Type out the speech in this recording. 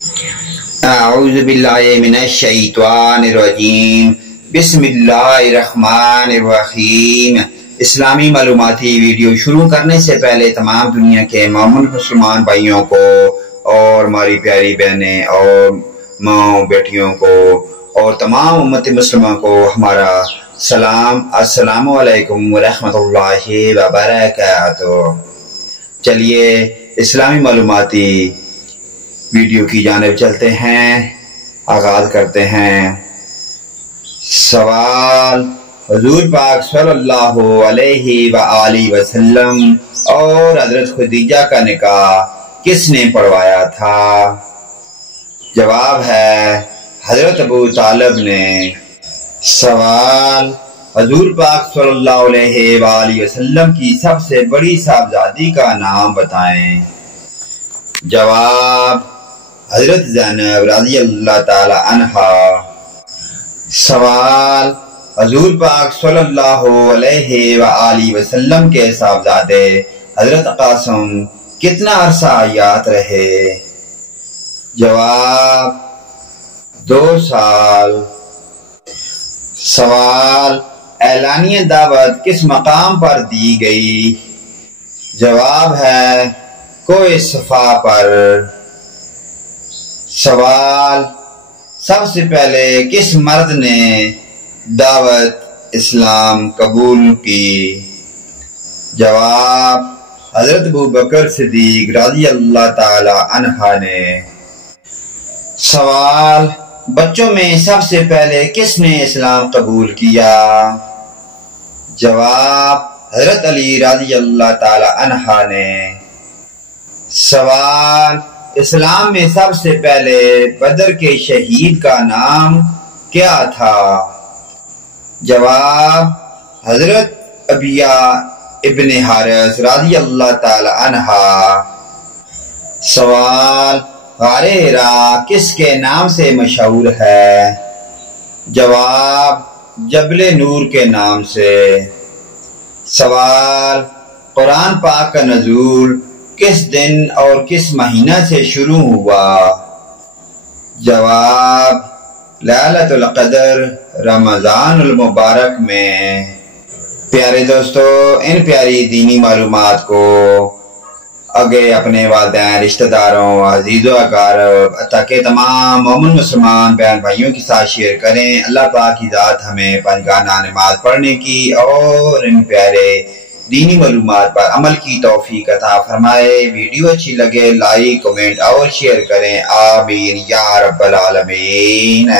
اعوذ باللہ من الشیطان الرجیم بسم اللہ الرحمن الرحیم۔ اسلامی معلوماتی ویڈیو شروع کرنے سے پہلے تمام دنیا کے مومن مسلمان بھائیوں کو اور ہماری پیاری بہنیں اور ماں بیٹیوں کو اور تمام امت مسلمہ کو ہمارا سلام، السلام علیکم ورحمۃ اللہ وبرکاتہ۔ چلیے اسلامی معلوماتی ویڈیو کی جانب چلتے ہیں، آغاز کرتے ہیں۔ سوال: حضور پاک صلی اللہ علیہ وآلہ وسلم اور حضرت خدیجہ کا نکاح کس نے پڑھوایا تھا؟ جواب ہے حضرت ابو طالب نے۔ سوال: حضور پاک صلی اللہ علیہ وآلہ وسلم کی سب سے بڑی صاحبزادی کا نام بتائیں۔ جواب: حضرت زینب رضی اللہ تعالی عنہا۔ سوال: حضور پاک صلی اللہ علیہ وآلہ وسلم کے صاحبزادے حضرت قاسم کتنا عرصہ حیات رہے؟ جواب: 2 سال۔ سوال: اعلانیہ دعوت کس مقام پر دی گئی؟ جواب ہے کوہ صفا پر۔ سوال: سب سے پہلے کس مرد نے دعوت اسلام قبول کی؟ جواب: حضرت ابوبکر صدیق رضی اللہ تعالی عنہ نے۔ سوال: بچوں میں سب سے پہلے کس نے اسلام قبول کیا؟ جواب: حضرت علی رضی اللہ تعالی عنہ نے۔ سوال: اسلام میں سب سے پہلے بدر کے شہید کا نام کیا تھا؟ جواب: حضرت ابیہ ابن حارث رضی اللہ تعالی عنہ۔ سوال: غار حرا کس کے نام سے مشہور ہے؟ جواب: جبل نور کے نام سے۔ سوال: قرآن پاک کا نزول کس دن اور کس مہینہ سے شروع ہوا؟ جواب: لیلۃ القدر رمضان المبارک میں۔ پیارے دوستو، ان پیاری دینی معلومات کو آگے اپنے والدین، رشتہ داروں، عزیز و اقارب تاکہ تمام مومن مسلمان بہن بھائیوں کے ساتھ شیئر کریں۔ اللہ پاک کی ذات ہمیں پنجگانہ نماز پڑھنے کی اور ان پیارے دینی معلومات پر عمل کی توفیق عطا فرمائے۔ ویڈیو اچھی لگے لائک، کمنٹ اور شیئر کریں۔ آمین یا رب العالمین۔